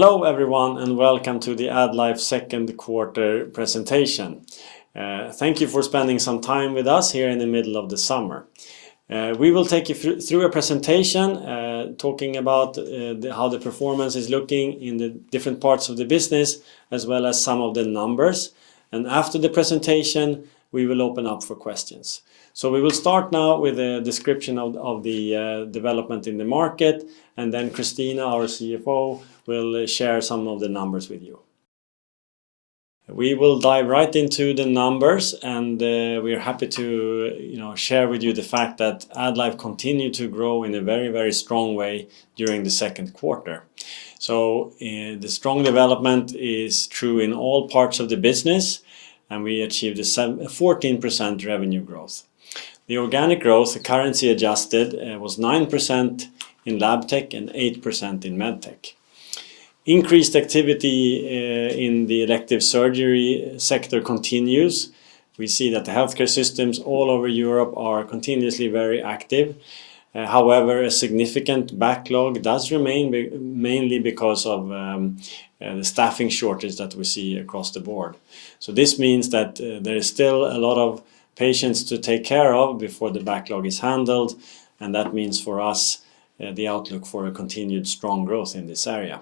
Hello everyone and welcome to the AddLife second quarter presentation. Thank you for spending some time with us here in the middle of the summer. We will take you through a presentation talking about how the performance is looking in the different parts of the business as well as some of the numbers. And after the presentation we will open up for questions. So we will start now with a description of the development in the market, and then Christina, our CFO, will share some of the numbers with you. We will dive right into the numbers, and we are happy to share with you the fact that AddLife continued to grow in a very strong way during the second quarter. So the strong development is true in all parts of the business, and we achieved a 14% revenue growth. The organic growth, the currency adjusted, was 9% in LabTech and 8% in MedTech. Increased activity in the elective surgery sector continues. We see that the healthcare systems all over Europe are continuously very active. However, a significant backlog does remain mainly because of the staffing shortage that we see across the board. So this means that there is still a lot of patients to take care of before the backlog is handled, and that means for us the outlook for a continued strong growth in this area.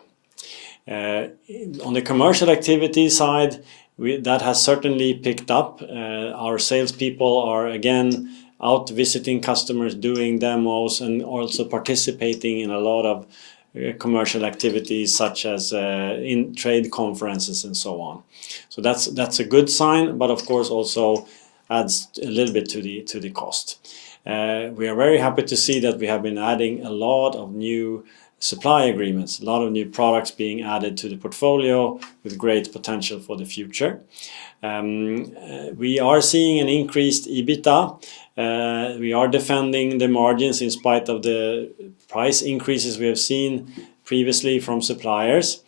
On the commercial activity side, that has certainly picked up. Our salespeople are again out visiting customers, doing demos, and also participating in a lot of commercial activities such as in trade conferences and so on. So that's a good sign, but of course also adds a little bit to the cost. We are very happy to see that we have been adding a lot of new supply agreements, a lot of new products being added to the portfolio with great potential for the future. We are seeing an increased EBITDA. We are defending the margins in spite of the price increases we have seen previously from suppliers.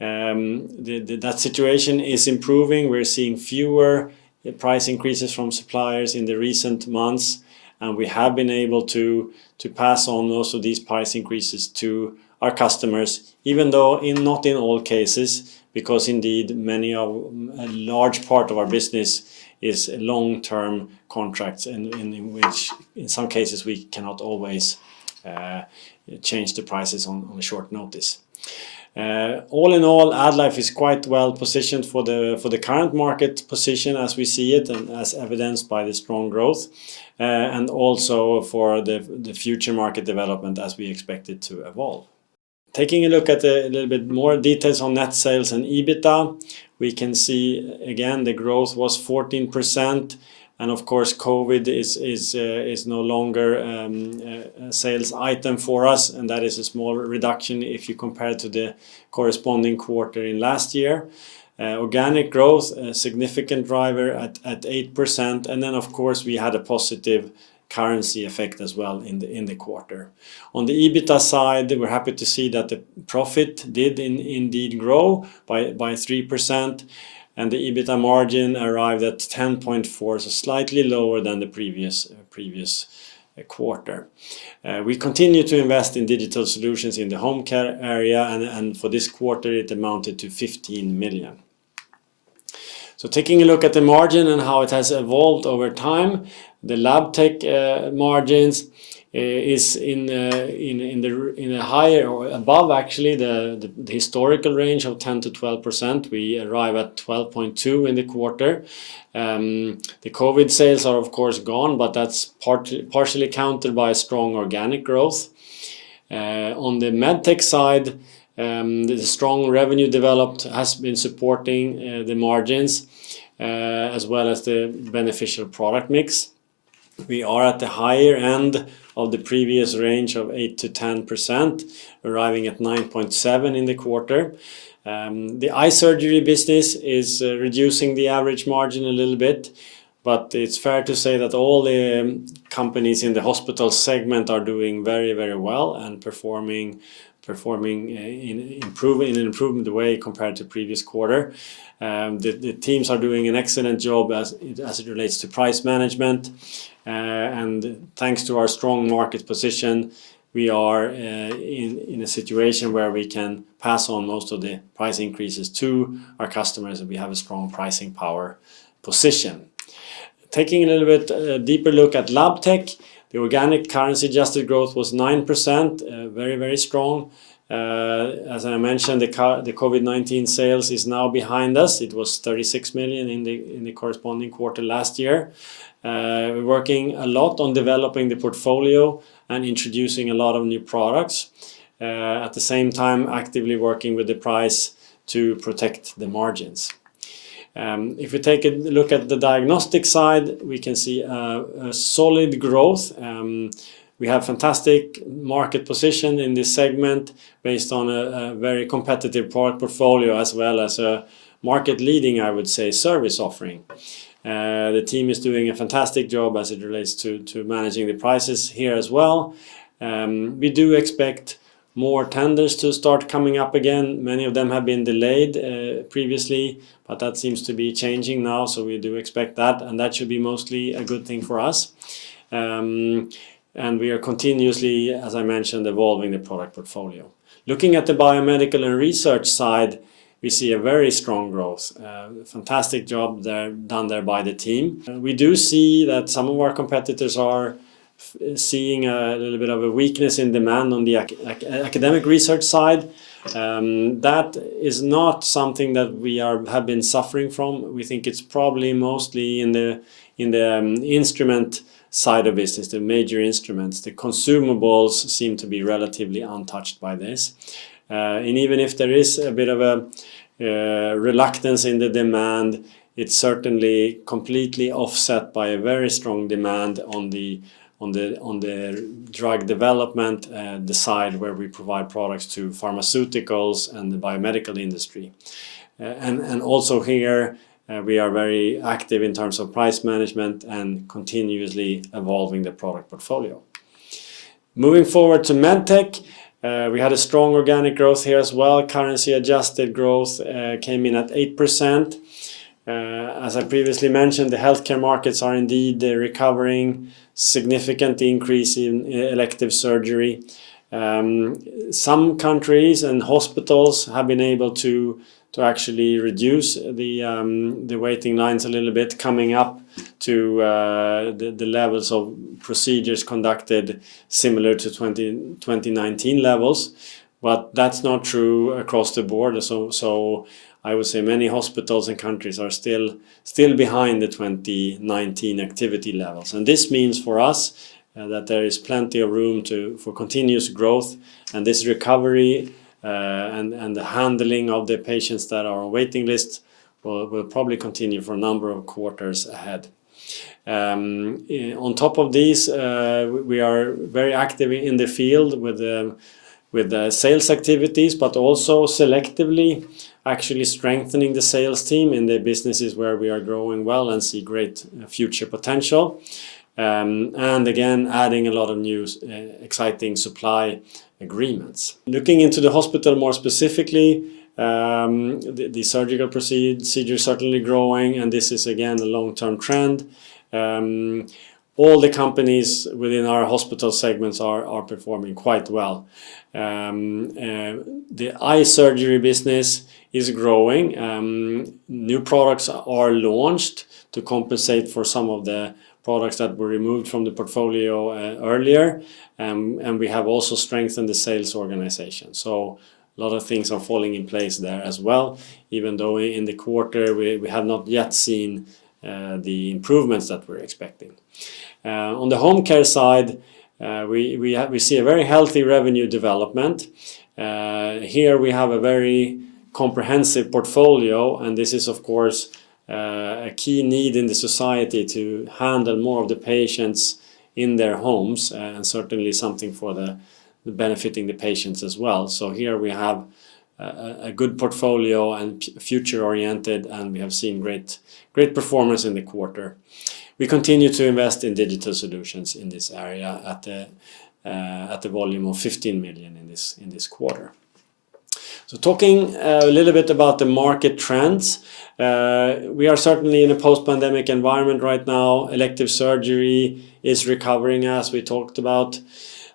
That situation is improving. We're seeing fewer price increases from suppliers in the recent months, and we have been able to pass on most of these price increases to our customers, even though not in all cases, because indeed a large part of our business is long-term contracts, in which in some cases we cannot always change the prices on a short notice. All in all, AddLife is quite well positioned for the current market position as we see it, and as evidenced by the strong growth, and also for the future market development as we expect it to evolve. Taking a look at a little bit more details on net sales and EBITDA, we can see again the growth was 14%. And of course, COVID is no longer a sales item for us, and that is a small reduction if you compare to the corresponding quarter in last year. Organic growth, a significant driver at 8%, and then of course we had a positive currency effect as well in the quarter. On the EBITDA side, we're happy to see that the profit did indeed grow by 3%. And the EBITDA margin arrived at 10.4%, so slightly lower than the previous quarter. We continue to invest in digital solutions in the home care area, and for this quarter it amounted to 15 million. So taking a look at the margin and how it has evolved over time, the LabTech margins is in a higher or above actually the historical range of 10 to 12%. We arrive at 12.2 in the quarter. The COVID sales are of course gone, but that's partially countered by strong organic growth. On the MedTech side, the strong revenue developed has been supporting the margins as well as the beneficial product mix. We are at the higher end of the previous range of 8 to 10%, arriving at 9.7 in the quarter. The eye surgery business is reducing the average margin a little bit, but it's fair to say that all the companies in the hospital segment are doing very well and performing in an improved way compared to previous quarter. The teams are doing an excellent job as it relates to price management, and thanks to our strong market position, we are in a situation where we can pass on most of the price increases to our customers, and we have a strong pricing power position. Taking a little bit deeper look at Labtech, the organic currency-adjusted growth was 9%, very, very strong. As I mentioned, the COVID-19 sales is now behind us. It was 36 million in the corresponding quarter last year. We're working a lot on developing the portfolio and introducing a lot of new products. At the same time, actively working with the price to protect the margins. If we take a look at the diagnostic side, we can see a solid growth. We have fantastic market position in this segment based on a very competitive product portfolio, as well as a market leading, I would say, service offering. The team is doing a fantastic job as it relates to managing the prices here as well. We do expect more tenders to start coming up again. Many of them have been delayed previously, but that seems to be changing now, so we do expect that, and that should be mostly a good thing for us. And we are continuously, as I mentioned, evolving the product portfolio. Looking at the biomedical and research side, we see a very strong growth. Fantastic job done there by the team. We do see that some of our competitors are seeing a little bit of a weakness in demand on the academic research side. That is not something that we have been suffering from. We think it's probably mostly in the instrument side of business, the major instruments. The consumables seem to be relatively untouched by this. And even if there is a bit of a reluctance in the demand, it's certainly completely offset by a very strong demand on the drug development, the side where we provide products to pharmaceuticals and the biomedical industry. And also here we are very active in terms of price management and continuously evolving the product portfolio. Moving forward to MedTech, we had a strong organic growth here as well. Currency adjusted growth came in at 8%. As I previously mentioned, the healthcare markets are indeed recovering. Significant increase in elective surgery. Some countries and hospitals have been able to actually reduce the waiting lines a little bit, coming up to the levels of procedures conducted similar to 2019 levels, but that's not true across the board. So I would say many hospitals and countries are still behind the 2019 activity levels, and this means for us that there is plenty of room for continuous growth, and this recovery and the handling of the patients that are on waiting lists will probably continue for a number of quarters ahead. On top of these, we are very active in the field with the sales activities, but also selectively actually strengthening the sales team in the businesses where we are growing well and see great future potential. And again, adding a lot of new exciting supply agreements. Looking into the hospital more specifically, the surgical procedure is certainly growing, and this is again a long-term trend. All the companies within our hospital segments are performing quite well. The eye surgery business is growing. New products are launched to compensate for some of the products that were removed from the portfolio earlier, and we have also strengthened the sales organization. So a lot of things are falling in place there as well, even though in the quarter we have not yet seen the improvements that we're expecting. On the home care side, we see a very healthy revenue development. Here we have a very comprehensive portfolio, and this is of course a key need in the society to handle more of the patients in their homes, and certainly something for the benefiting the patients as well. So here we have a good portfolio and future oriented, and we have seen great performance in the quarter. We continue to invest in digital solutions in this area at the volume of 15 million in this quarter. So talking a little bit about the market trends, we are certainly in a post-pandemic environment right now. Elective surgery is recovering, as we talked about.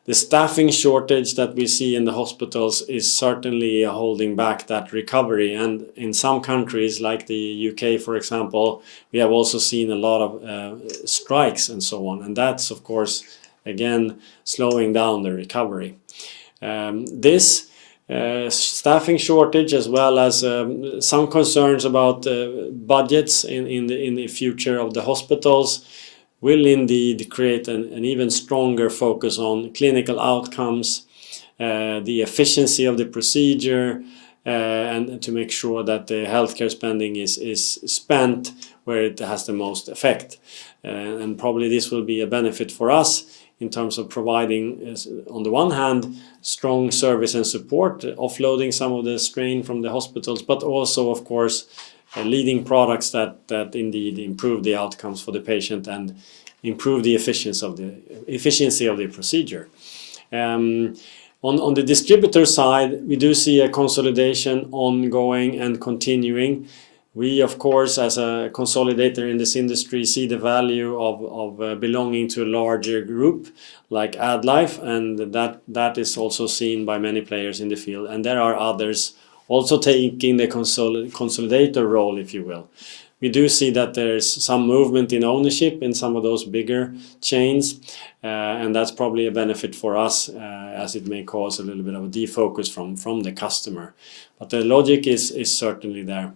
The staffing shortage that we see in the hospitals is certainly holding back that recovery, and in some countries like the UK, for example, we have also seen a lot of strikes and so on, and that's of course again slowing down the recovery. This staffing shortage, as well as some concerns about budgets in the future of the hospitals, will indeed create an even stronger focus on clinical outcomes, the efficiency of the procedure, and to make sure that the healthcare spending is spent where it has the most effect. And probably this will be a benefit for us in terms of providing, on the one hand, strong service and support, offloading some of the strain from the hospitals, but also, of course, leading products that indeed improve the outcomes for the patient and improve the efficiency of the procedure. On the distributor side, we do see a consolidation ongoing and continuing. We, of course, as a consolidator in this industry, see the value of belonging to a larger group like AddLife, and that is also seen by many players in the field. And there are others also taking the consolidator role, if you will. We do see that there's some movement in ownership in some of those bigger chains, and that's probably a benefit for us, as it may cause a little bit of a defocus from the customer. But the logic is certainly there.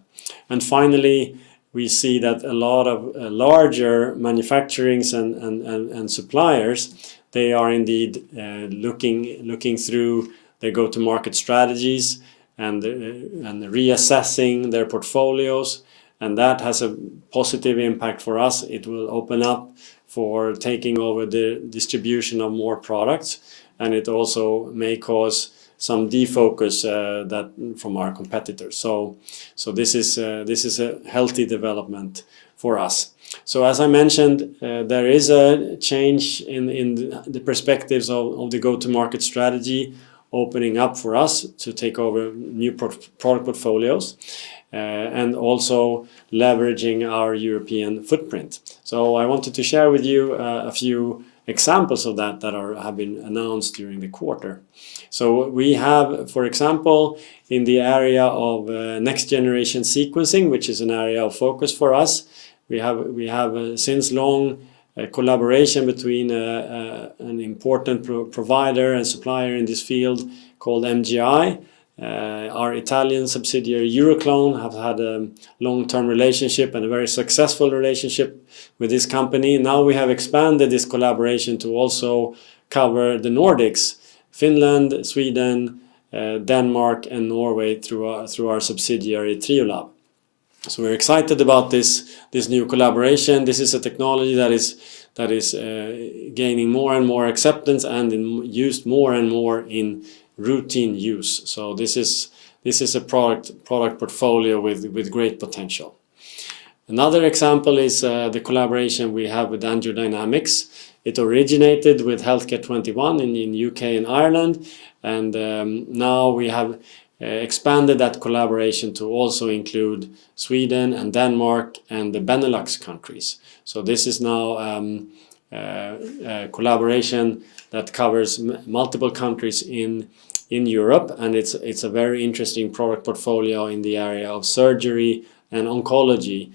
And finally, we see that a lot of larger manufacturings and suppliers, they are indeed looking through their go-to-market strategies and reassessing their portfolios, and that has a positive impact for us. It will open up for taking over the distribution of more products, and it also may cause some defocus that from our competitors. So this is a healthy development for us. So as I mentioned, there is a change in the perspectives of the go-to-market strategy, opening up for us to take over new product portfolios, and also leveraging our European footprint. So I wanted to share with you a few examples of that have been announced during the quarter. So we have, for example, in the area of next generation sequencing, which is an area of focus for us, we have since long a collaboration between an important provider and supplier in this field called MGI. Our Italian subsidiary Euroclone have had a long-term relationship and a very successful relationship with this company. Now we have expanded this collaboration to also cover the Nordics, Finland, Sweden, Denmark and Norway through our subsidiary Triolab. So we're excited about this new collaboration. This is a technology that is gaining more and more acceptance and used more and more in routine use. So this is a product portfolio with great potential. Another example is the collaboration we have with AngioDynamics. It originated with Healthcare 21 in UK and Ireland, and now we have expanded that collaboration to also include Sweden and Denmark and the Benelux countries. So this is now a collaboration that covers multiple countries in Europe, and it's a very interesting product portfolio in the area of surgery and oncology,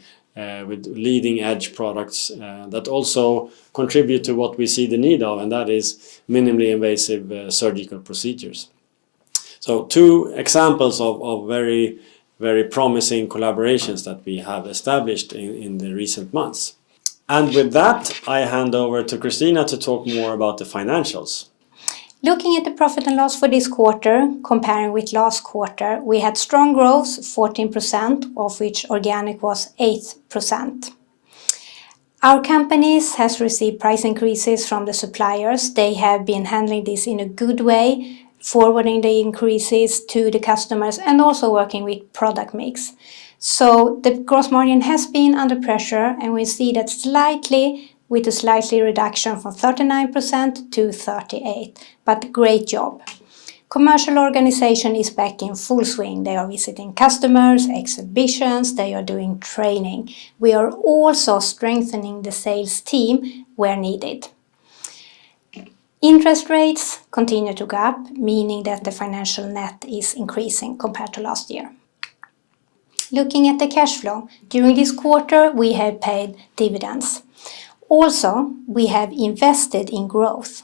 with leading edge products that also contribute to what we see the need of, and that is minimally invasive surgical procedures. So two examples of very, very promising collaborations that we have established in the recent months. And with that, I hand over to Christina to talk more about the financials. Looking at the profit and loss for this quarter, comparing with last quarter, we had strong growth, 14%, of which organic was 8%. Our companies has received price increases from the suppliers. They have been handling this in a good way, forwarding the increases to the customers and also working with product mix. So the gross margin has been under pressure, and we see that with a slightly reduction from 39% to 38%, but great job. Commercial organization is back in full swing. They are visiting customers, exhibitions, they are doing training. We are also strengthening the sales team where needed. Interest rates continue to go up, meaning that the financial net is increasing compared to last year. Looking at the cash flow, during this quarter we have paid dividends. Also, we have invested in growth.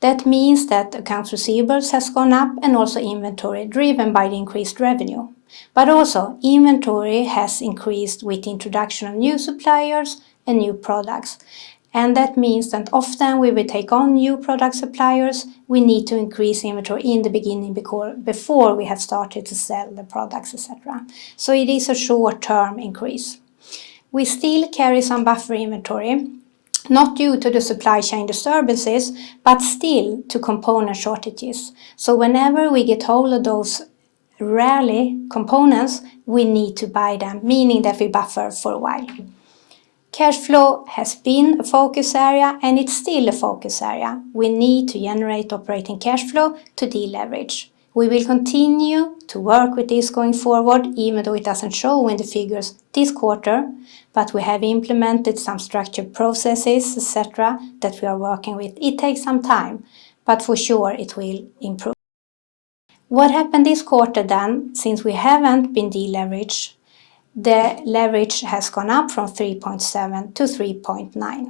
That means that accounts receivables has gone up and also inventory driven by the increased revenue. But also inventory has increased with the introduction of new suppliers and new products. And that means that often we will take on new product suppliers, we need to increase inventory in the beginning before we have started to sell the products, etc. So it is a short-term increase. We still carry some buffer inventory, not due to the supply chain disturbances, but still to component shortages. So whenever we get hold of those rarely components, we need to buy them, meaning that we buffer for a while. Cash flow has been a focus area and it's still a focus area. We need to generate operating cash flow to deleverage. We will continue to work with this going forward, even though it doesn't show in the figures this quarter, but we have implemented some structured processes, etc., that we are working with. It takes some time, but for sure it will improve. What happened this quarter then, since we haven't been deleveraged? The leverage has gone up from 3.7 to 3.9.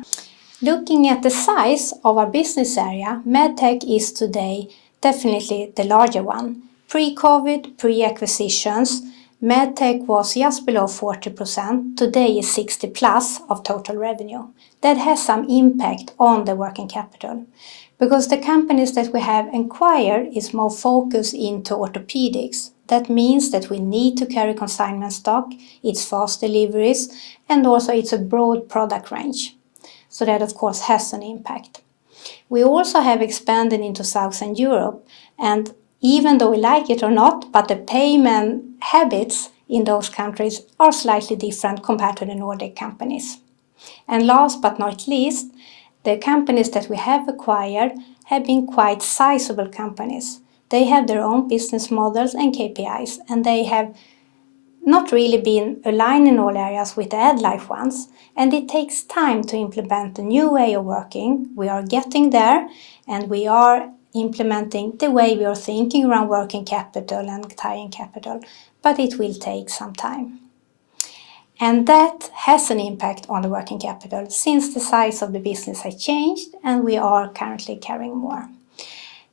Looking at the size of our business area, MedTech is today definitely the larger one. Pre-COVID, pre-acquisitions, MedTech was just below 40%, today is 60 plus of total revenue. That has some impact on the working capital. Because the companies that we have acquired is more focused into orthopedics. That means that we need to carry consignment stock, it's fast deliveries, and also it's a broad product range. So that of course has an impact. We also have expanded into Southern Europe, and even though we like it or not, but the payment habits in those countries are slightly different compared to the Nordic companies. And last but not least, the companies that we have acquired have been quite sizable companies. They have their own business models and KPIs, and they have not really been aligned in all areas with the AddLife ones, and it takes time to implement a new way of working. We are getting there, and we are implementing the way we are thinking around working capital and tying capital, but it will take some time. And that has an impact on the working capital since the size of the business has changed and we are currently carrying more.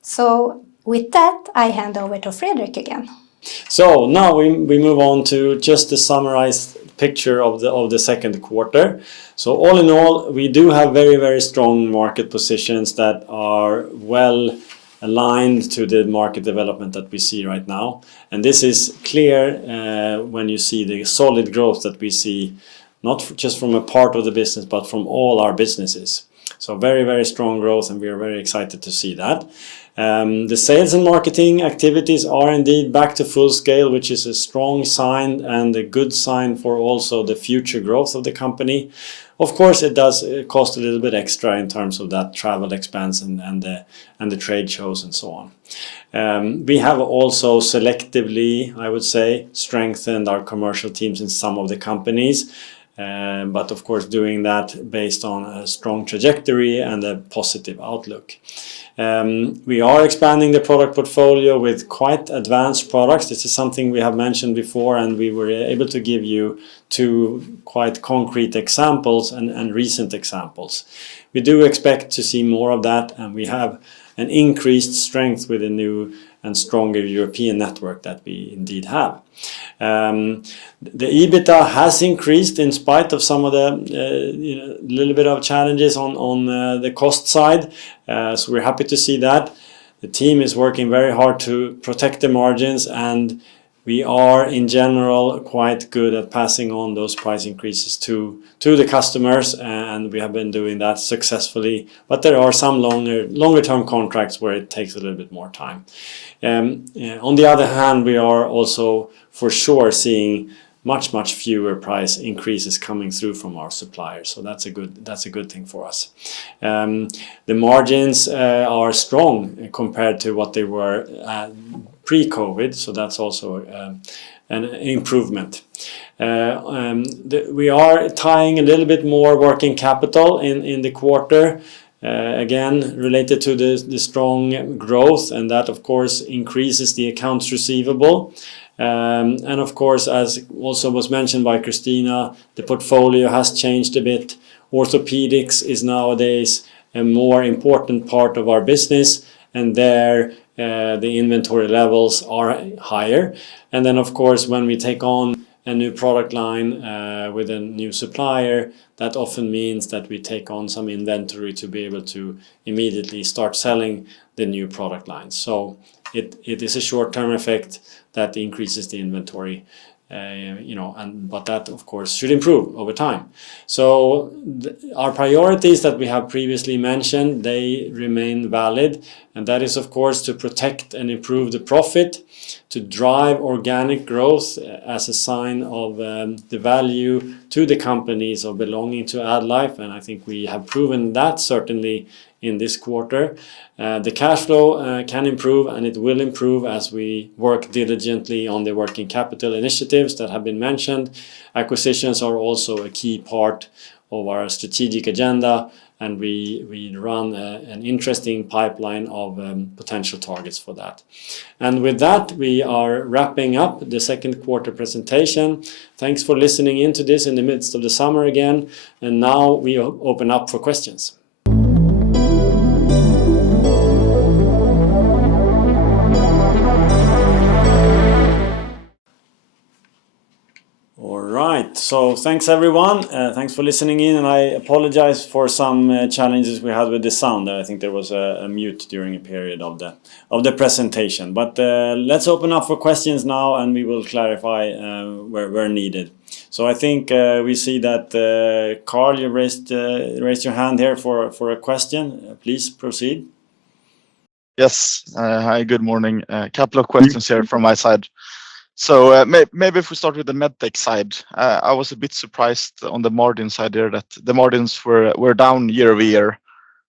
So with that, I hand over to Fredrik again. So now we move on to just the summarized picture of the second quarter. So all in all, we do have very, very strong market positions that are well aligned to the market development that we see right now. And this is clear when you see the solid growth that we see, not just from a part of the business, but from all our businesses. So very, very strong growth, and we are very excited to see that. The sales and marketing activities are indeed back to full scale, which is a strong sign and a good sign for also the future growth of the company. Of course, it does cost a little bit extra in terms of that travel expense and the trade shows and so on. We have also selectively, I would say, strengthened our commercial teams in some of the companies, but of course doing that based on a strong trajectory and a positive outlook. We are expanding the product portfolio with quite advanced products. This is something we have mentioned before, and we were able to give you two quite concrete examples and recent examples. We do expect to see more of that, and we have an increased strength with a new and stronger European network that we indeed have. The EBITDA has increased in spite of some of the little bit of challenges on the cost side. So we're happy to see that. The team is working very hard to protect the margins, and we are in general quite good at passing on those price increases to the customers, and we have been doing that successfully. But there are some longer term contracts where it takes a little bit more time. On the other hand, we are also for sure seeing much fewer price increases coming through from our suppliers, so that's a good thing for us. The margins are strong compared to what they were pre-COVID, so that's also an improvement. We are tying a little bit more working capital in the quarter. again related to the strong growth, and that of course increases the accounts receivable. And of course, as also was mentioned by Christina, the portfolio has changed a bit. Orthopedics is nowadays a more important part of our business, and there the inventory levels are higher. And then of course, when we take on a new product line with a new supplier, that often means that we take on some inventory to be able to immediately start selling the new product lines. So it is a short-term effect that increases the inventory, but that of course should improve over time. So our priorities that we have previously mentioned, they remain valid, and that is of course to protect and improve the profit, to drive organic growth as a sign of the value to the companies of belonging to AddLife, and I think we have proven that certainly in this quarter. The cash flow can improve, and it will improve as we work diligently on the working capital initiatives that have been mentioned. Acquisitions are also a key part of our strategic agenda, and we run an interesting pipeline of potential targets for that. And with that, we are wrapping up the second quarter presentation. Thanks for listening into this in the midst of the summer again, and now we open up for questions. Right, so thanks everyone. Thanks for listening in, and I apologize for some challenges we had with the sound. I think there was a mute during a period of the presentation. But let's open up for questions now, and we will clarify where needed. So I think we see that Carl, you raised your hand here for a question. Please proceed. Yes. Hi. Good morning. A couple of questions here from my side. So maybe if we start with the medtech side, I was a bit surprised on the margin side there that the margins were down year over year,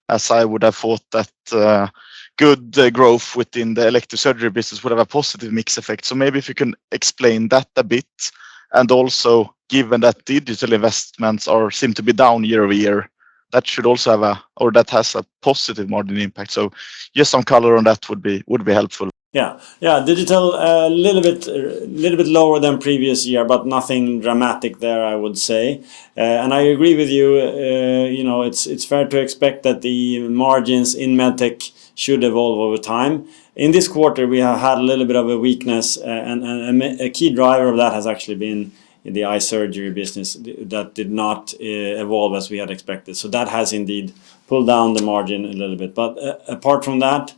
as I would have thought that good growth within the elective surgery business would have a positive mix effect. So maybe if you can explain that a bit, and also given that digital investments seem to be down year over year, that should also have that has a positive margin impact. So just some color on that would be helpful. Yeah. Digital a little bit lower than previous year, but nothing dramatic there, I would say. And I agree with you. It's fair to expect that the margins in medtech should evolve over time. In this quarter, we have had a little bit of a weakness, and a key driver of that has actually been in the eye surgery business that did not evolve as we had expected. So that has indeed pulled down the margin a little bit. But apart from that,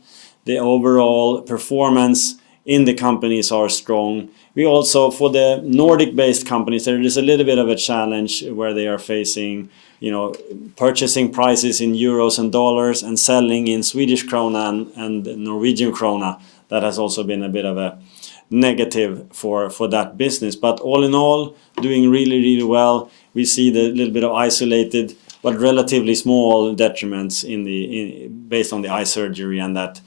the overall performance in the companies are strong. We also, for the Nordic-based companies, there is a little bit of a challenge where they are facing, purchasing prices in euros and dollars and selling in Swedish krona and Norwegian krona. That has also been a bit of a negative for that business. But all in all, doing really, really well. We see the little bit of isolated but relatively small detriments based on the eye surgery and that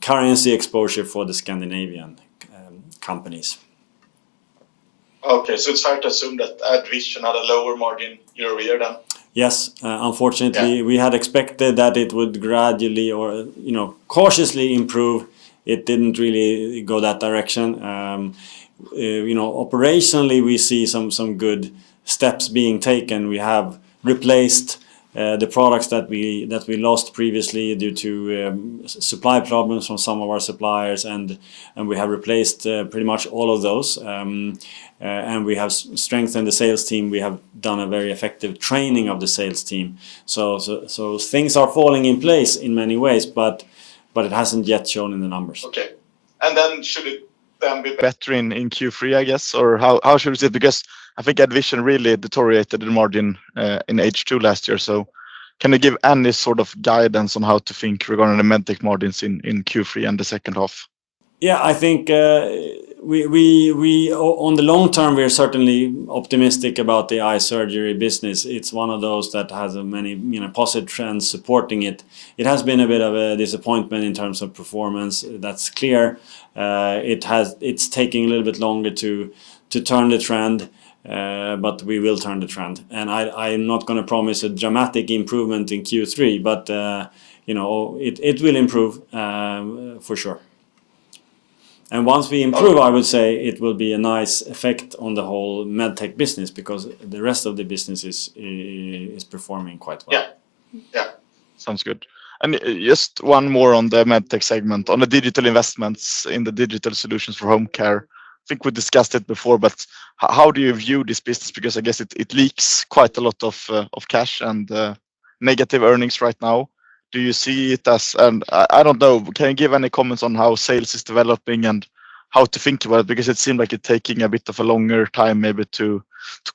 currency exposure for the Scandinavian companies. Okay, so it's fair to assume that AddVision had a lower margin year over year then? Yes, unfortunately, we had expected that it would gradually or cautiously improve. It didn't really go that direction. Operationally, we see some good steps being taken. We have replaced the products that we lost previously due to supply problems from some of our suppliers, and we have replaced pretty much all of those. And we have strengthened the sales team. We have done a very effective training of the sales team. So things are falling in place in many ways, but it hasn't yet shown in the numbers. Okay, and then should it then be better in Q3, I guess, or how should we see it? Because I think AddVision really deteriorated the margin in H2 last year. So can you give any sort of guidance on how to think regarding the medtech margins in Q3 and the second half? Yeah, I think we on the long term, we're certainly optimistic about the eye surgery business. It's one of those that has many positive trends supporting it. It has been a bit of a disappointment in terms of performance. That's clear. It's taking a little bit longer to turn the trend. but we will turn the trend. And I'm not going to promise a dramatic improvement in Q3, but it will improve for sure. And once we improve, I would say it will be a nice effect on the whole medtech business, because the rest of the business is performing quite well. Yeah, sounds good. And just one more on the medtech segment, on the digital investments in the digital solutions for home care. I think we discussed it before, but how do you view this business? Because I guess it leaks quite a lot of cash and negative earnings right now. Do you see it as, and I don't know, can you give any comments on how sales is developing and how to think about it? Because it seemed like it's taking a bit of a longer time maybe to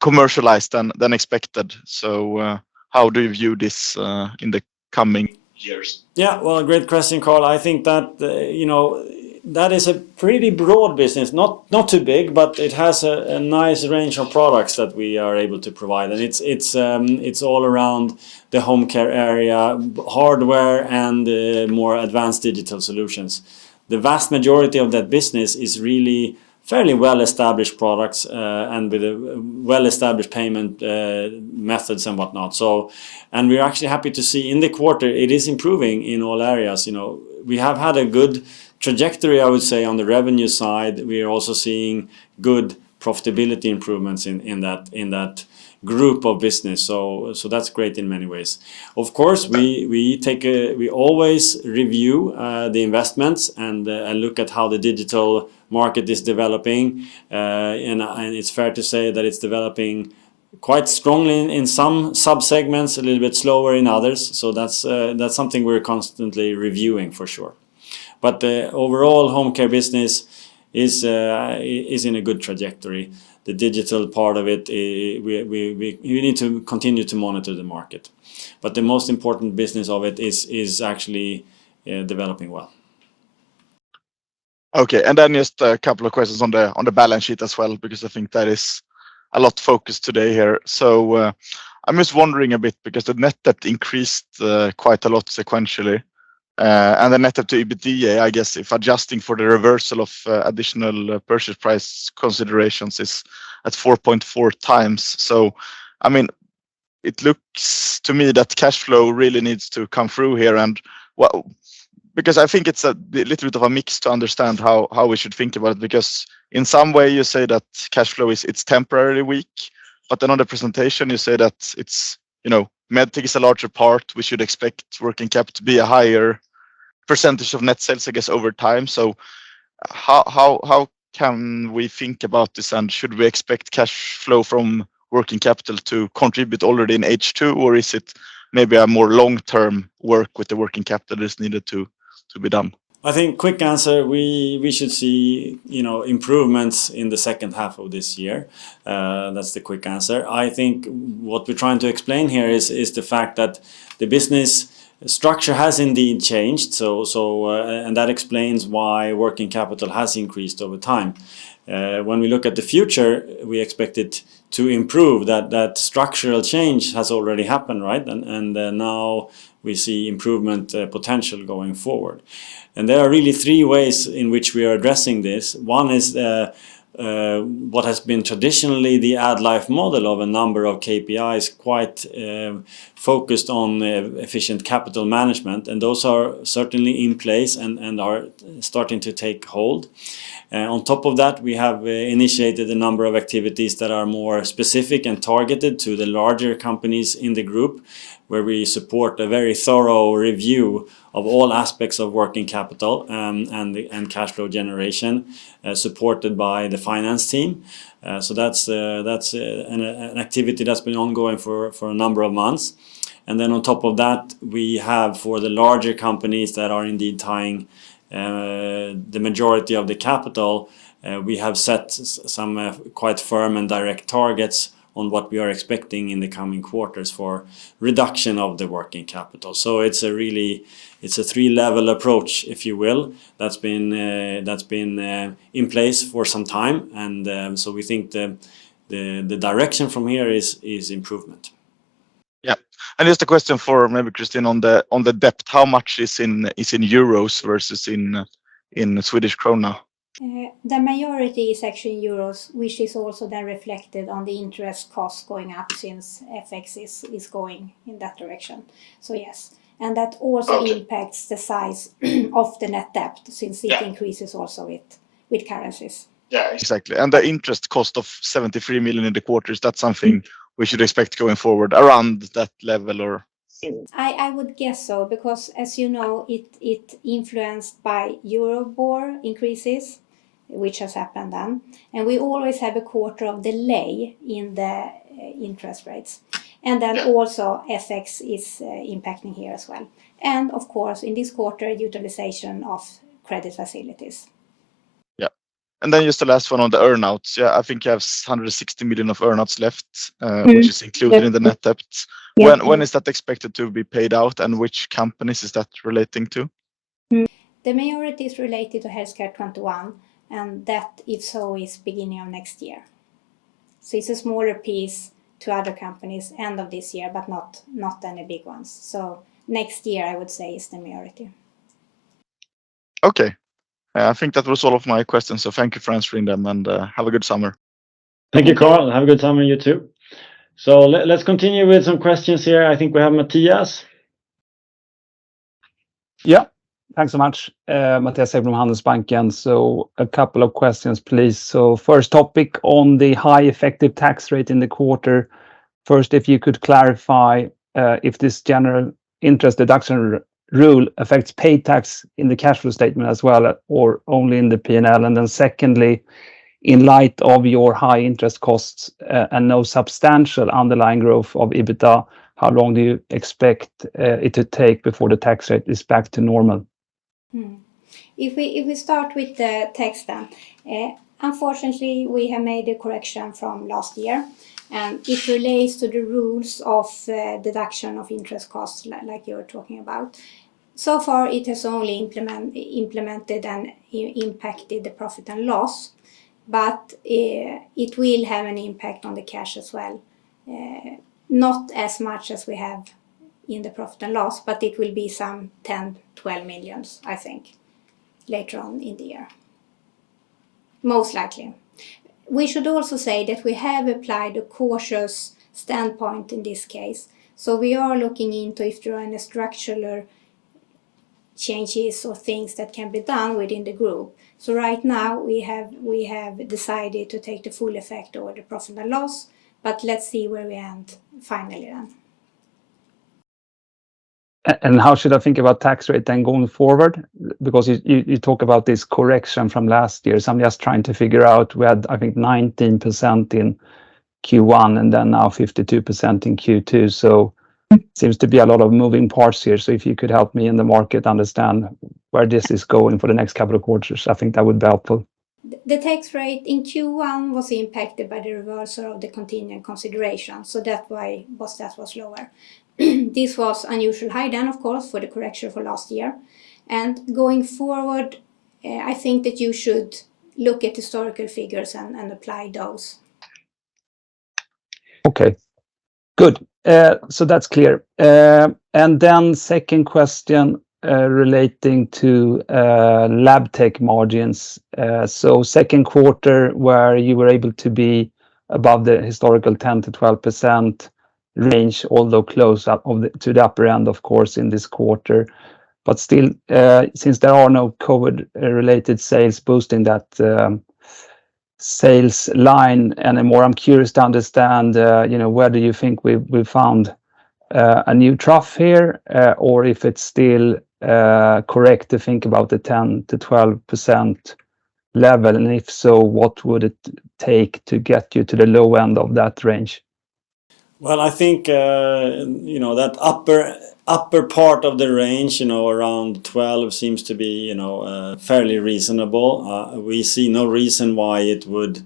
commercialize than expected. So how do you view this in the coming years? Yeah, well, great question, Carl. I think that that is a pretty broad business, not too big, but it has a nice range of products that we are able to provide, and it's all around the home care area, hardware and more advanced digital solutions. The vast majority of that business is really fairly well-established products and with a well-established payment methods and whatnot. So, and we're actually happy to see in the quarter it is improving in all areas. We have had a good trajectory, I would say, on the revenue side. We are also seeing good profitability improvements in that group of business. So that's great in many ways. Of course, we always review the investments and look at how the digital market is developing, and it's fair to say that it's developing quite strongly in some sub-segments, a little bit slower in others. So that's something we're constantly reviewing for sure. But the overall home care business is in a good trajectory. The digital part of it, we need to continue to monitor the market. But the most important business of it is actually developing well. Okay, and then just a couple of questions on the balance sheet as well, because I think that is a lot focused today here. So I'm just wondering a bit, because the net debt increased quite a lot sequentially. And the net debt to EBITDA, I guess, if adjusting for the reversal of additional purchase price considerations, is at 4.4 times. So, I mean, it looks to me that cash flow really needs to come through here. And well, because I think it's a little bit of a mix to understand how we should think about it. Because in some way you say that cash flow it's temporarily weak, but then on the presentation you say that it's, medtech is a larger part. We should expect working capital to be a higher percentage of net sales, I guess, over time. So how can we think about this, and should we expect cash flow from working capital to contribute already in H2, or is it maybe a more long-term work with the working capital that is needed to be done? I think quick answer, we should see improvements in the second half of this year. That's the quick answer. I think what we're trying to explain here is the fact that the business structure has indeed changed, and that explains why working capital has increased over time. When we look at the future, we expect it to improve. That structural change has already happened, right? And now we see improvement potential going forward. And there are really three ways in which we are addressing this. One is what has been traditionally the AddLife model of a number of KPIs, quite focused on efficient capital management, and those are certainly in place and are starting to take hold. On top of that, we have initiated a number of activities that are more specific and targeted to the larger companies in the group, where we support a very thorough review of all aspects of working capital and cash flow generation, supported by the finance team. So that's an activity that's been ongoing for a number of months. And then on top of that, we have, for the larger companies that are indeed tying the majority of the capital, we have set some quite firm and direct targets on what we are expecting in the coming quarters for reduction of the working capital. So it's a three-level approach, if you will, that's been in place for some time, and so we think the direction from here is improvement. Yeah, and just a question for maybe Christine on the debt. How much is in euros versus in Swedish krona? The majority is actually in euros, which is also then reflected on the interest costs going up since FX is going in that direction. So yes, and that also impacts the size of the net debt since it increases also with currencies. Yeah, exactly. And the interest cost of 73 million in the quarter, is that something we should expect going forward around that level, or? I would guess so, because as you know, it influenced by Euribor increases, which has happened then. And we always have a quarter of delay in the interest rates. And then also FX is impacting here as well. And of course, in this quarter, utilization of credit facilities. Yeah. And then just the last one on the earnouts. Yeah, I think you have 160 million of earnouts left, which is included in the net debt. When is that expected to be paid out, and which companies is that relating to? The majority is related to Healthcare 21, and that, if so, is beginning of next year. So it's a smaller piece to other companies end of this year, but not any big ones. So next year, I would say, is the majority. Okay. I think that was all of my questions. So thank you for answering them, and have a good summer. Thank you, Carl. Have a good summer, you too. So let's continue with some questions here. I think we have Matthias. Yeah, thanks so much. Matthias from Handelsbanken. So a couple of questions, please. So first topic on the high effective tax rate in the quarter. First, if you could clarify if this general interest deduction rule affects paid tax in the cash flow statement as well, or only in the P&L. And then secondly, in light of your high interest costs and no substantial underlying growth of EBITDA, how long do you expect it to take before the tax rate is back to normal? If we start with the tax then, unfortunately, we have made a correction from last year, and it relates to the rules of deduction of interest costs, like you're talking about. So far, it has only implemented and impacted the profit and loss, but it will have an impact on the cash as well. Not as much as we have in the profit and loss, but it will be some 10-12 millions, I think, later on in the year. Most likely. We should also say that we have applied a cautious standpoint in this case. So we are looking into if there are any structural changes or things that can be done within the group. So right now we have decided to take the full effect over the profit and loss, but let's see where we end finally then. And how should I think about tax rate then going forward? Because you talk about this correction from last year. So I'm just trying to figure out, we had, I think, 19% in Q1 and then now 52% in Q2. So it seems to be a lot of moving parts here. So if you could help me in the market understand where this is going for the next couple of quarters, I think that would be helpful. The tax rate in Q1 was impacted by the reversal of the contingent consideration. So that was lower. This was unusually high then, of course, for the correction for last year. And going forward, I think that you should look at historical figures and apply those. Okay, good. So that's clear. And then second question relating to lab tech margins. So second quarter where you were able to be above the historical 10 to 12% range, although close up to the upper end, of course, in this quarter. But still, since there are no COVID-related sales boosting that sales line anymore, I'm curious to understand, where do you think we found a new trough here, or if it's still correct to think about the 10 to 12% level, and if so, what would it take to get you to the low end of that range? Well, I think that upper part of the range, around 12 seems to be fairly reasonable. We see no reason why it would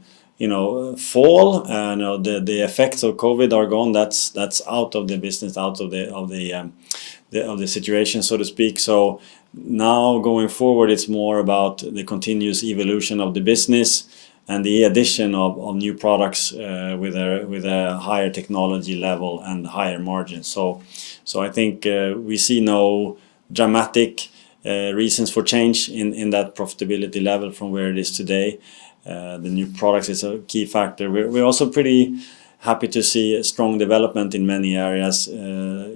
fall. The effects of COVID are gone. That's out of the business, out of the situation, so to speak. So now going forward, it's more about the continuous evolution of the business and the addition of new products with a higher technology level and higher margins. So I think we see no dramatic reasons for change in that profitability level from where it is today. The new products is a key factor. We're also pretty happy to see a strong development in many areas.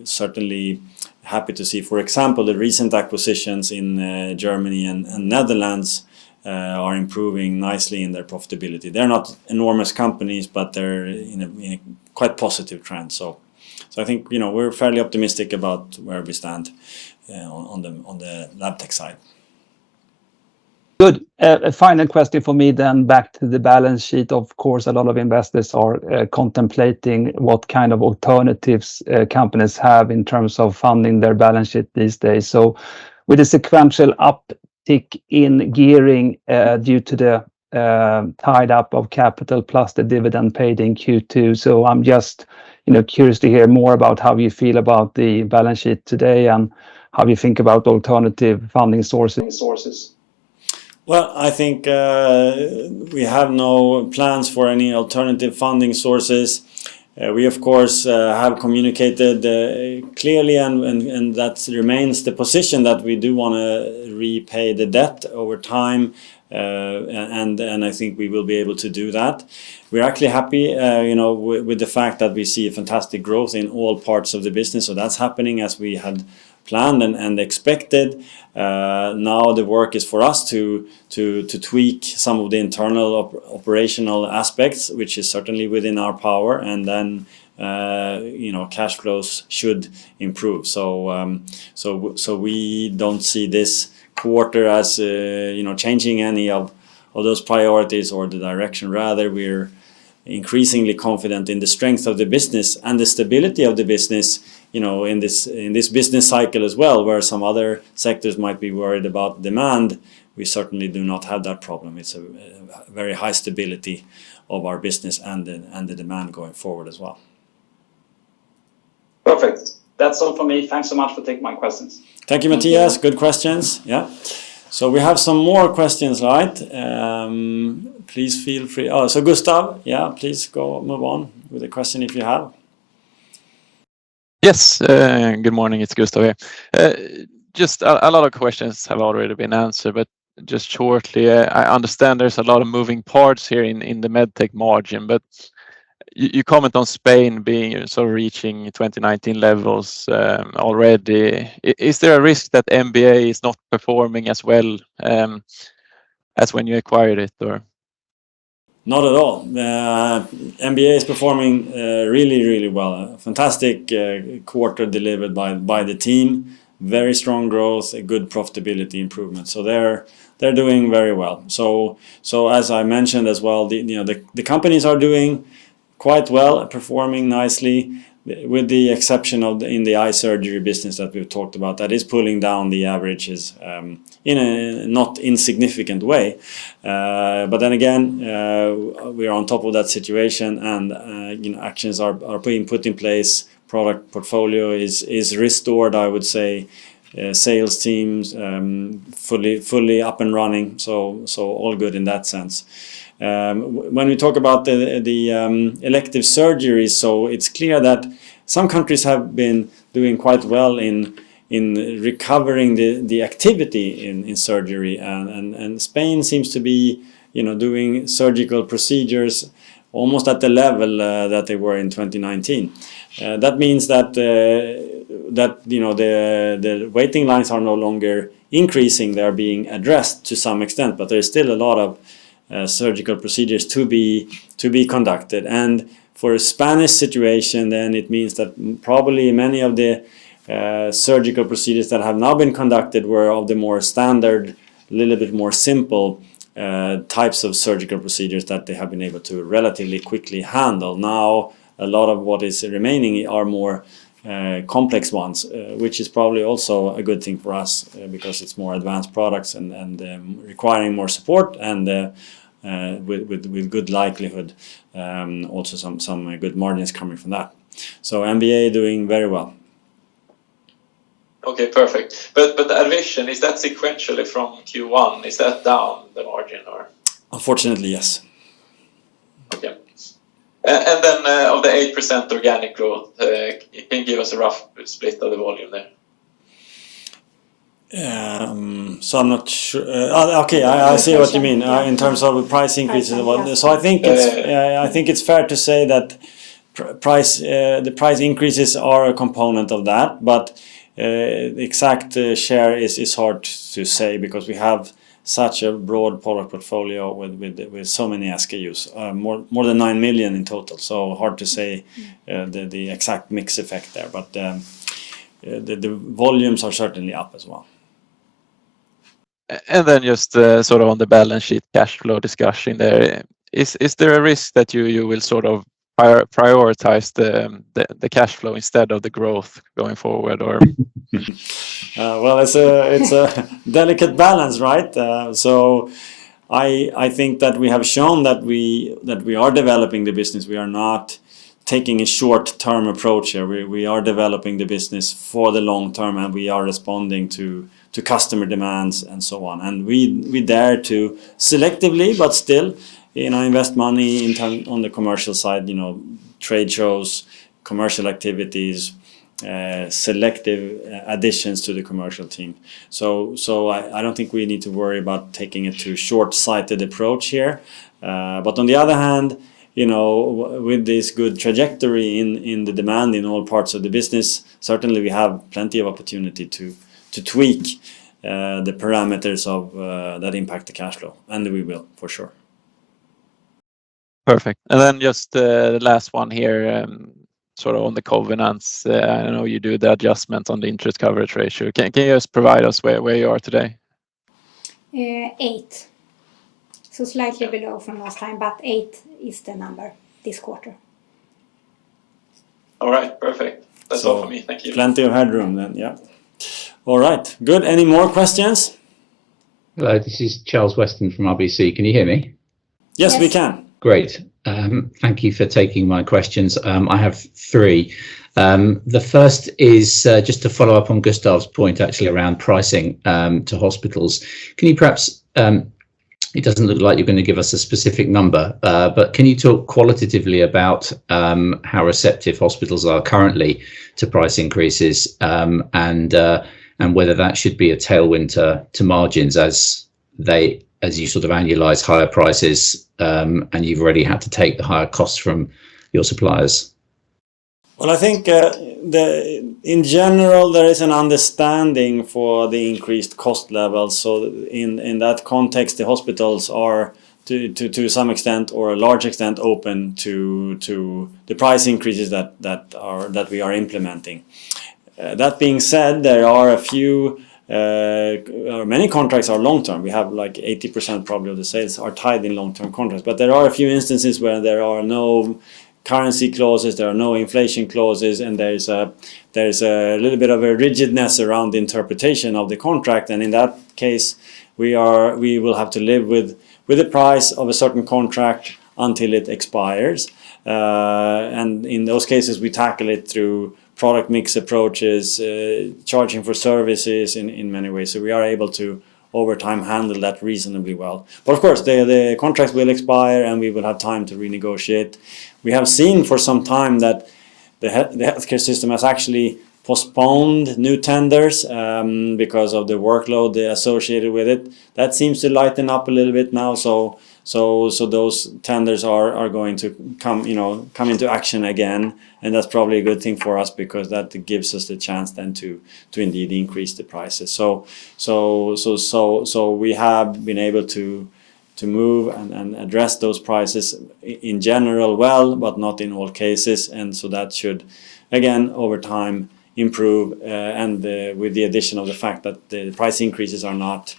Certainly happy to see, for example, the recent acquisitions in Germany and Netherlands are improving nicely in their profitability. They're not enormous companies, but they're in a quite positive trend. So I think we're fairly optimistic about where we stand on the lab tech side. Good. A final question for me then, back to the balance sheet. Of course, a lot of investors are contemplating what kind of alternatives companies have in terms of funding their balance sheet these days. So with a sequential uptick in gearing due to the tied up of capital plus the dividend paid in Q2. So I'm just curious to hear more about how you feel about the balance sheet today and how you think about alternative funding sources. Well, I think we have no plans for any alternative funding sources. We, of course, have communicated clearly, and that remains the position, that we do want to repay the debt over time, and I think we will be able to do that. We're actually happy, with the fact that we see a fantastic growth in all parts of the business. So that's happening as we had planned and expected. Now the work is for us to tweak some of the internal operational aspects, which is certainly within our power, and then cash flows should improve. So we don't see this quarter as changing any of those priorities or the direction. Rather, we're increasingly confident in the strength of the business and the stability of the business, in this business cycle as well, where some other sectors might be worried about demand. We certainly do not have that problem. It's a very high stability of our business and the demand going forward as well. Perfect. That's all for me. Thanks so much for taking my questions. Thank you, Matthias. Good questions. Yeah. So we have some more questions, right? Please feel free. Oh, so Gustav, please move on with the question if you have. Yes, good morning, it's Gustav here. Just a lot of questions have already been answered, but just shortly, I understand there's a lot of moving parts here in the medtech margin, but you comment on Spain being sort of reaching 2019 levels already. Is there a risk that MBA is not performing as well as when you acquired it, or? Not at all. MBA is performing really, really well. A fantastic quarter delivered by the team. Very strong growth, a good profitability improvement. So they're doing very well. So as I mentioned as well, the companies are doing quite well, performing nicely, with the exception of in the eye surgery business that we've talked about, that is pulling down the averages in a not insignificant way. But then again, we are on top of that situation, and actions are being put in place. Product portfolio is restored, I would say. Sales teams fully up and running. So all good in that sense. When we talk about the elective surgeries, so it's clear that some countries have been doing quite well in recovering the activity in surgery, and Spain seems to be doing surgical procedures almost at the level that they were in 2019. That means that the waiting lines are no longer increasing; they are being addressed to some extent, but there is still a lot of surgical procedures to be conducted. And for a Spanish situation, then it means that probably many of the surgical procedures that have now been conducted were of the more standard, a little bit more simple types of surgical procedures that they have been able to relatively quickly handle. Now a lot of what is remaining are more complex ones, which is probably also a good thing for us because it's more advanced products and requiring more support, and with good likelihood also some good margins coming from that. So MBA doing very well. Okay, perfect. But the AddVision, is that sequentially from Q1? Is that down the margin, or? Unfortunately, yes. Okay. And then of the 8% organic growth, can you give us a rough split of the volume there? So I'm not sure. Okay, I see what you mean in terms of price increases. Well, so I think it's fair to say that the price increases are a component of that, but the exact share is hard to say because we have such a broad product portfolio with so many SKUs, more than 9 million in total. So hard to say the exact mix effect there, but the volumes are certainly up as well. And then just sort of on the balance sheet cash flow discussion there, is there a risk that you will sort of prioritize the cash flow instead of the growth going forward, or? Well, it's a delicate balance, right? So I think that we have shown that we are developing the business. We are not taking a short-term approach here. We are developing the business for the long term, and we are responding to customer demands and so on. And we dare to selectively, but still, invest money on the commercial side. Trade shows, commercial activities, selective additions to the commercial team. So I don't think we need to worry about taking a too short-sighted approach here. But on the other hand, with this good trajectory in the demand in all parts of the business, certainly we have plenty of opportunity to tweak the parameters of that impact the cash flow, and we will for sure. Perfect. And then just the last one here, sort of on the covenants. I know you do the adjustment on the interest coverage ratio. Can you just provide us where you are today? 8. So slightly below from last time, but 8 is the number this quarter. All right, perfect. That's all for me. Thank you. Plenty of headroom then, yeah. All right, good. Any more questions? Hello, this is Charles Weston from RBC. Can you hear me? Yes, we can. Great. Thank you for taking my questions. I have 3. The first is just to follow up on Gustav's point actually around pricing to hospitals. Can you perhaps, it doesn't look like you're going to give us a specific number, but can you talk qualitatively about how receptive hospitals are currently to price increases and whether that should be a tailwind to margins as you sort of annualize higher prices and you've already had to take the higher costs from your suppliers? Well, I think in general there is an understanding for the increased cost levels. So in that context, the hospitals are to some extent or a large extent open to the price increases that we are implementing. That being said, there are a few. Many contracts are long-term. We have like 80% probably of the sales are tied in long-term contracts, but there are a few instances where there are no currency clauses, there are no inflation clauses, and there's a little bit of a rigidness around the interpretation of the contract. And in that case, we will have to live with the price of a certain contract until it expires. And in those cases, we tackle it through product mix approaches, charging for services in many ways. So we are able to, over time, handle that reasonably well. But of course, the contracts will expire and we will have time to renegotiate. We have seen for some time that the healthcare system has actually postponed new tenders because of the workload associated with it. That seems to lighten up a little bit now. So those tenders are going to come into action again, and that's probably a good thing for us because that gives us the chance then to indeed increase the prices. So we have been able to move and address those prices in general well, but not in all cases, and so that should again over time improve. And with the addition of the fact that the price increases are not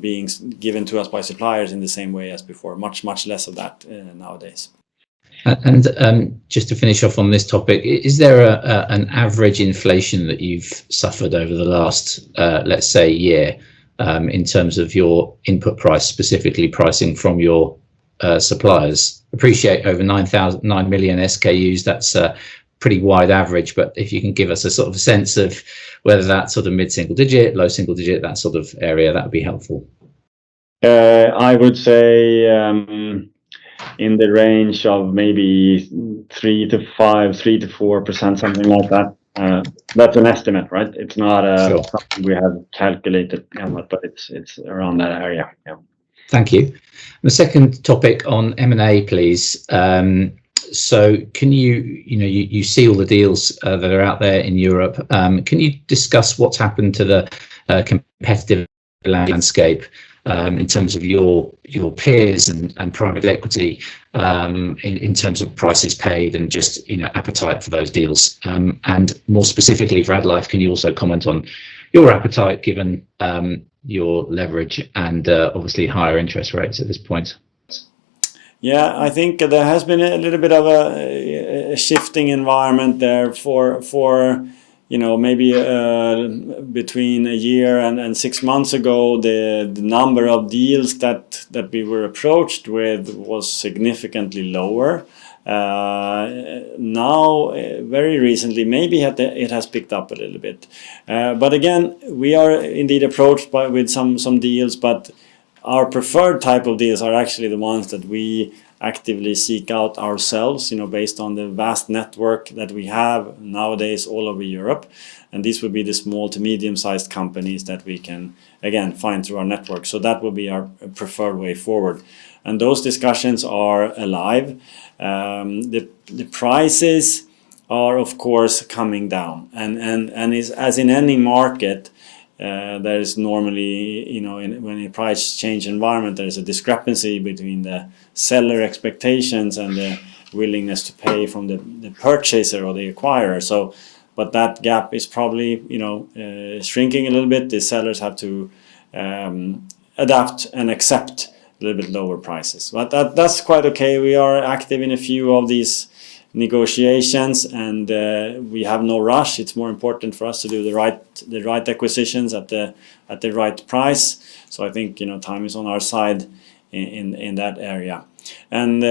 being given to us by suppliers in the same way as before. Much less of that nowadays. And just to finish off on this topic, is there an average inflation that you've suffered over the last, let's say, year in terms of your input price, specifically pricing from your suppliers? Appreciate over 9 million SKUs, that's a pretty wide average, but if you can give us a sort of sense of whether that's sort of mid-single digit, low single digit, that sort of area, that would be helpful. I would say in the range of maybe 3 to 4%, something like that. That's an estimate, right? It's not Sure. something we have calculated, but it's around that area. Yeah. Thank you. The second topic on M&A, please. So can you see all the deals that are out there in Europe. Can you discuss what's happened to the competitive landscape in terms of your peers and private equity in terms of prices paid and just appetite for those deals? And more specifically for AddLife, can you also comment on your appetite given your leverage and obviously higher interest rates at this point? Yeah, I think there has been a little bit of a shifting environment there for maybe between a year and 6 months ago, the number of deals that we were approached with was significantly lower. Now, very recently, maybe it has picked up a little bit. But again, we are indeed approached with some deals, but our preferred type of deals are actually the ones that we actively seek out ourselves, based on the vast network that we have nowadays all over Europe. And these would be the small to medium-sized companies that we can, again, find through our network. So that will be our preferred way forward. And those discussions are alive. The prices are, of course, coming down. And is, as in any market, there is normally, when a price change environment, there is a discrepancy between the seller expectations and the willingness to pay from the purchaser or the acquirer. So, but that gap is probably, shrinking a little bit. The sellers have to adapt and accept a little bit lower prices. But that's quite okay. We are active in a few of these negotiations, and we have no rush. It's more important for us to do the right acquisitions at the right price. So I think time is on our side in that area, and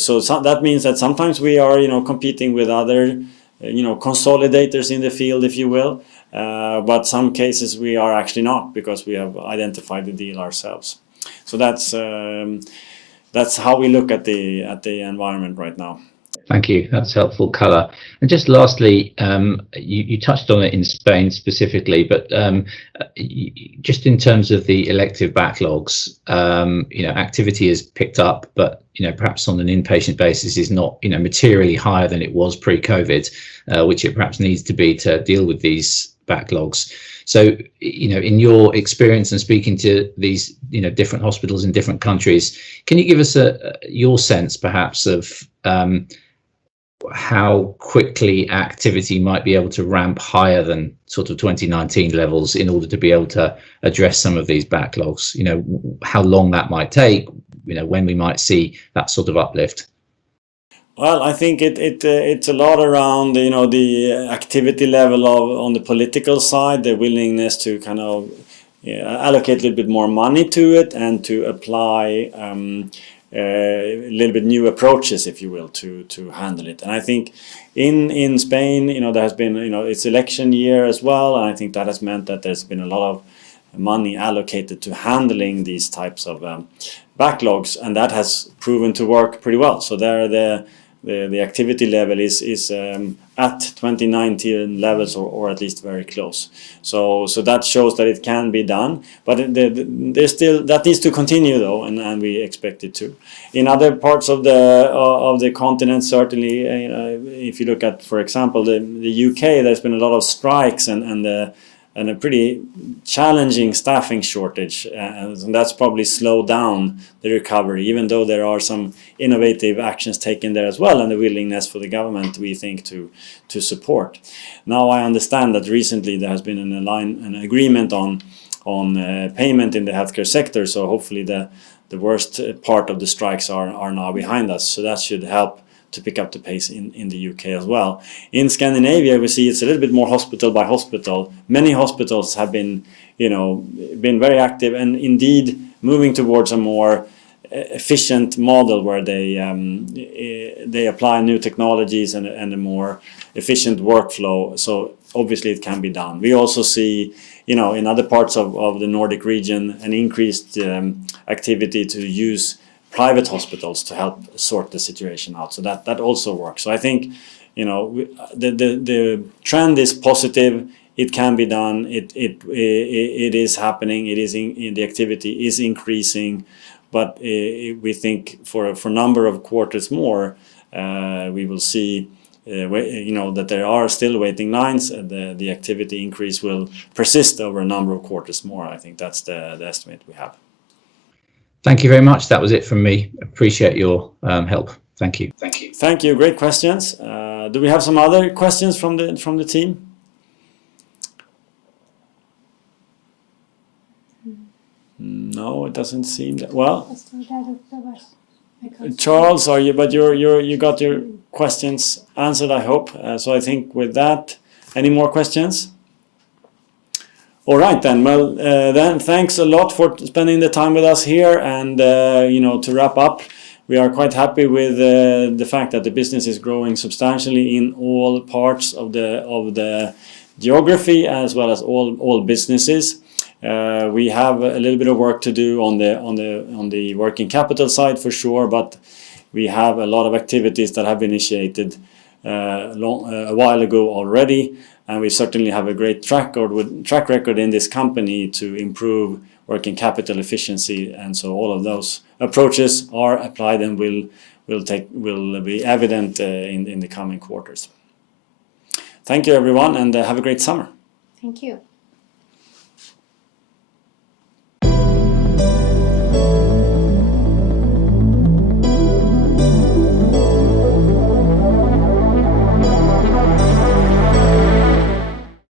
so that means that sometimes we are competing with other consolidators in the field, if you will, but some cases we are actually not, because we have identified the deal ourselves. So that's how we look at the environment right now. Thank you. That's helpful colour. And just lastly, you touched on it in Spain specifically, but just in terms of the elective backlogs, activity has picked up, but perhaps on an inpatient basis is not materially higher than it was pre-COVID, which it perhaps needs to be to deal with these backlogs. So, in your experience and speaking to these, different hospitals in different countries, can you give us your sense perhaps of how quickly activity might be able to ramp higher than sort of 2019 levels in order to be able to address some of these backlogs? How long that might take, when we might see that sort of uplift? Well, I think it's a lot around the activity level on the political side, the willingness to kind of allocate a little bit more money to it and to apply a little bit new approaches, if you will, to handle it. And I think in Spain, there has been it's election year as well, and I think that has meant that there's been a lot of money allocated to handling these types of backlogs, and that has proven to work pretty well. So there the activity level is at 2019 levels or at least very close. So that shows that it can be done, but there's still that needs to continue though, and we expect it to. In other parts of the continent, certainly, if you look at, for example, the UK, there's been a lot of strikes and a pretty challenging staffing shortage, and that's probably slowed down the recovery, even though there are some innovative actions taken there as well, and the willingness for the government, we think, to support. Now, I understand that recently there has been an agreement on payment in the healthcare sector, so hopefully the worst part of the strikes are now behind us, so that should help to pick up the pace in the UK as well. In Scandinavia, we see it's a little bit more hospital by hospital. Many hospitals have been very active and indeed moving towards a more efficient model where they apply new technologies and a more efficient workflow. So obviously it can be done. We also see in other parts of the Nordic region an increased activity to use private hospitals to help sort the situation out. So that also works. So I think the trend is positive. It can be done. It is happening. The activity is increasing, but we think for a number of quarters more, we will see that there are still waiting lines. The activity increase will persist over a number of quarters more. I think that's the estimate we have. Thank you very much. That was it from me. Appreciate your help. Thank you. Thank you. Great questions. Do we have some other questions from the team? No, it doesn't seem that. Well, Charles, you got your questions answered, I hope. So I think with that, any more questions? All right then. Well, then thanks a lot for spending the time with us here. And to wrap up, we are quite happy with the fact that the business is growing substantially in all parts of the geography as well as all businesses. We have a little bit of work to do on the working capital side for sure, but we have a lot of activities that have been initiated a while ago already, and we certainly have a great track record in this company to improve working capital efficiency, and so all of those approaches are applied and will be evident in the coming quarters. Thank you everyone, and have a great summer. Thank you.